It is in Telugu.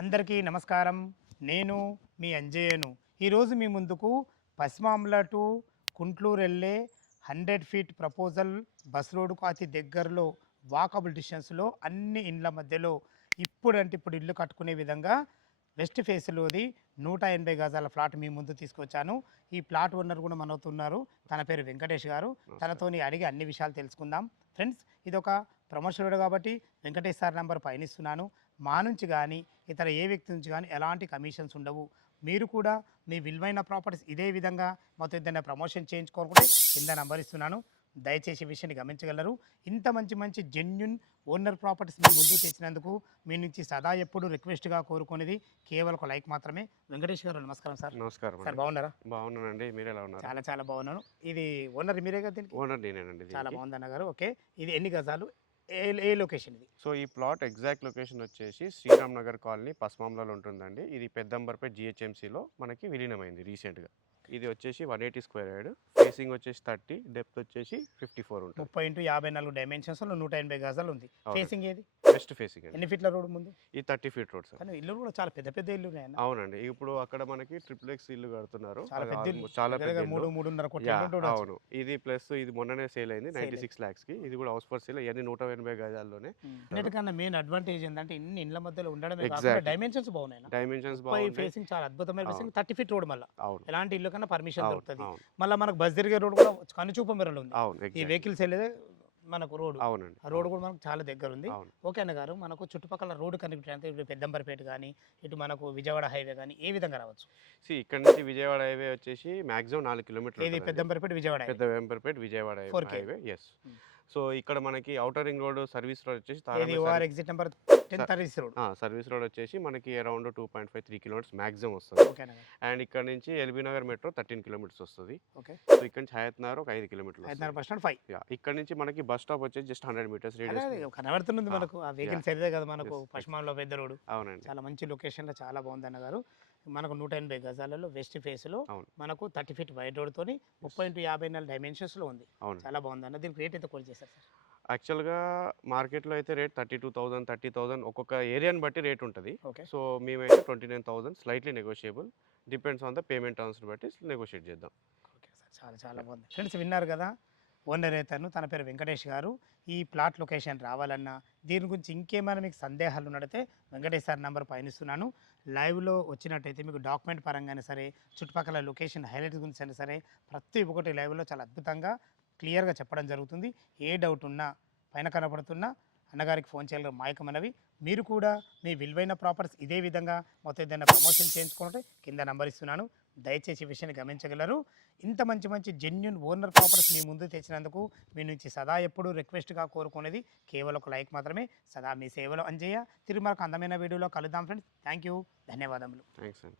అందరికీ నమస్కారం. నేను మీ అంజయ్యను. ఈరోజు మీ ముందుకు పశ్చిమాంల టు కుంట్లూరు వెళ్ళే 100 ఫీట్ ప్రపోజల్ బస్ రోడ్డుకు అతి దగ్గరలో వాకబుల్ డిస్టెన్స్లో అన్ని ఇండ్ల మధ్యలో ఇప్పుడు ఇల్లు కట్టుకునే విధంగా వెస్ట్ ఫేస్లోది 180 గజాల ఫ్లాట్ మీ ముందు తీసుకొచ్చాను. ఈ ప్లాట్ ఓనర్ కూడా మనతో ఉన్నారు. తన పేరు వెంకటేష్ గారు. తనతోని అడిగి అన్ని విషయాలు తెలుసుకుందాం. ఫ్రెండ్స్, ఇదొక ప్రమోషన్ కాబట్టి వెంకటేష్ సార్ నెంబర్ పైన ఇస్తున్నాను. మా నుంచి కానీ ఇతర ఏ వ్యక్తి నుంచి కానీ ఎలాంటి కమిషన్స్ ఉండవు. మీరు కూడా మీ విలువైన ప్రాపర్టీస్ ఇదే విధంగా మొత్తం ఏదైనా ప్రమోషన్ చేయించుకోనుకుంటే కింద నంబర్ ఇస్తున్నాను. దయచేసి విషయాన్ని గమనించగలరు. ఇంత మంచి జెన్యున్ ఓనర్ ప్రాపర్టీస్ మీ ముందుకు తెచ్చినందుకు మీ నుంచి సదా ఎప్పుడు రిక్వెస్ట్గా కోరుకునేది కేవలం ఒక లైక్ మాత్రమే. వెంకటేష్ గారు నమస్కారం సార్. నమస్కారం సార్, బాగున్నారా? బాగున్నానండి, మీరు ఎలా ఉన్నారు? చాలా బాగున్నాను. ఇది ఓనర్ మీరే కదా? ఓనర్ నేనేనండి. చాలా బాగుంది అన్నగారు. ఓకే, ఇది ఎన్ని గజాలు, ఏ లొకేషన్ ఇది? సో ఈ ప్లాట్ ఎగ్జాక్ట్ లొకేషన్ వచ్చేసి శ్రీరామ్ నగర్ కాలనీ పస్మాంలలో ఉంటుందండి. ఇది పెద్దంబర్పేట్ జిహెచ్ఎంసీలో మనకి విలీనమైంది రీసెంట్గా. ఇది వచ్చేసి 180 స్క్వేర్ యార్డ్, ఫేసింగ్ వచ్చేసి 30, డెప్త్ వచ్చేసి 54 ఉంటుంది. 30 x 54 డైమెన్షన్స్లో 180 గజాలు ఉంది. ఫేసింగ్ ఏది? వెస్ట్ ఫేసింగ్ అండి. ఎన్ని ఫీట్ల రోడ్ ముందు? ఈ 30 ఫీట్ రోడ్ సార్. కానీ ఇల్లు కూడా చాలా పెద్ద ఇల్లు ఉన్నాయన్న. అవునండి, ఇప్పుడు అక్కడ మనకి ట్రిప్లెక్స్ ఇల్లు కడుతున్నారు. చాలా పెద్ద 3.5 కోట్ల. అవును, ఇది ప్లస్ ఇది మొన్ననే సేల్ అయింది 96 lakhs కి. ఇది కూడా హౌస్ ఫర్ సేల్. ఇవన్నీ 180 గజాల్లోనే. అన్నిటికన్నా మెయిన్ అడ్వాంటేజ్ ఏంటంటే ఇన్ని ఇళ్ళ మధ్యలో ఉండడమే కాకుండా డైమెన్షన్స్ బాగున్నాయి. డైమెన్షన్స్ బాగున్నాయి. ఫేసింగ్ చాలా అద్భుతమైన ఫేసింగ్. 30 ఫీట్ రోడ్ మళ్ళీ ఎలాంటి ఇల్లు కన్నా పర్మిషన్ దొరుకుతుంది. మళ్ళీ మనకు బస్ తిరిగే రోడ్ కూడా కనుచూపు మేరలో ఉంది. ఈ వెహికల్స్ వెళ్ళేదే మనకు రోడ్. అవునండి, ఆ రోడ్ కూడా మనకు చాలా దగ్గర ఉంది. ఓకే అన్న గారు, మనకు చుట్టుపక్కల రోడ్డు కనెక్ట్ అంటే ఇప్పుడు పెద్దంబర్పేట కానీ ఇటు మనకు విజయవాడ హైవే కానీ ఏ విధంగా రావచ్చు? ఇక్కడ నుంచి విజయవాడ హైవే వచ్చేసి మాక్సిమం 4 కిలోమీటర్లు. ఇది Peddamberpet Vijayawada highway. Yes. So ఇక్కడ మనకి outer ring road service road వచ్చేసి ఎగ్జిట్ నెంబర్ 10 సర్వీస్ రోడ్ వచ్చేసి మనకి అరౌండ్ 2.5-3 కిలోమీటర్స్ మాక్సిమం వస్తుంది. అండ్ ఇక్కడ నుంచి ఎల్బీ నగర్ మెట్రో 13 కిలోమీటర్స్ వస్తుంది. సో ఇక్కడ నుంచి హయత్ నగర్ ఒక 5 కిలోమీటర్లు. ఇక్కడ నుంచి మనకి బస్ స్టాప్ వచ్చేసి జస్ట్ 100 మీటర్స్ కనబడుతుంది మనకు. ఆ వెహికల్స్ అయితే కదా మనకు పశ్చిమంలో పెద్ద రోడ్. అవునండి, చాలా మంచి లొకేషన్ లో చాలా బాగుంది అన్న గారు. మనకు 180 గజాలలో వెస్ట్ ఫేస్ లో మనకు 30 ఫీట్ వైడ్ రోడ్ తోని 30 x 54 డైమెన్షన్స్ లో ఉంది. చాలా బాగుంది అన్న. దీనికి రేట్ అయితే కోట్ చేస్తారు సార్? యాక్చువల్గా మార్కెట్లో అయితే రేట్ 32,000, 30,000 ఒక్కొక్క ఏరియాని బట్టి రేట్ ఉంటుంది. సో మేమైతే 29,000 slightly negotiable, depends on the payment terms బట్టి నెగోషియేట్ చేద్దాం. ఓకే సార్, చాలా బాగుంది. ఫ్రెండ్స్, విన్నారు కదా, ఓనర్ రైతను, తన పేరు వెంకటేష్ గారు. ఈ ప్లాట్ లొకేషన్ రావాలన్నా దీని గురించి ఇంకేమైనా మీకు సందేహాలు ఉన్నట్టయితే వెంకటేష్ సార్ నెంబర్ పైన ఇస్తున్నాను. లైవ్లో వచ్చినట్టయితే మీకు డాక్యుమెంట్ పరంగానే సరే, చుట్టుపక్కల లొకేషన్ హైలైట్స్ గురించి అయినా సరే, ప్రతి ఒక్కటి లైవ్లో చాలా అద్భుతంగా క్లియర్గా చెప్పడం జరుగుతుంది. ఏ డౌట్ ఉన్నా పైన కనపడుతున్నా అన్నగారికి ఫోన్ చేయాలి మాయకమన్నవి. మీరు కూడా మీ విలువైన ప్రాపర్టీస్ ఇదే విధంగా మొత్తం ఏదైనా ప్రమోషన్ చేయించుకుంటే కింద నంబర్ ఇస్తున్నాను. దయచేసి విషయాన్ని గమనించగలరు. ఇంత మంచి జెన్యున్ ఓనర్ ప్రాపర్టీస్ మీ ముందు తెచ్చినందుకు మీ నుంచి సదా ఎప్పుడు రిక్వెస్ట్గా కోరుకునేది కేవలం ఒక లైక్ మాత్రమే. సదా మీ సేవలో అంజయ్య. తిరిగి మరొక అందమైన వీడియోలో కలుద్దాం ఫ్రెండ్స్. థ్యాంక్ యూ, ధన్యవాదములు. థ్యాంక్స్ అండి.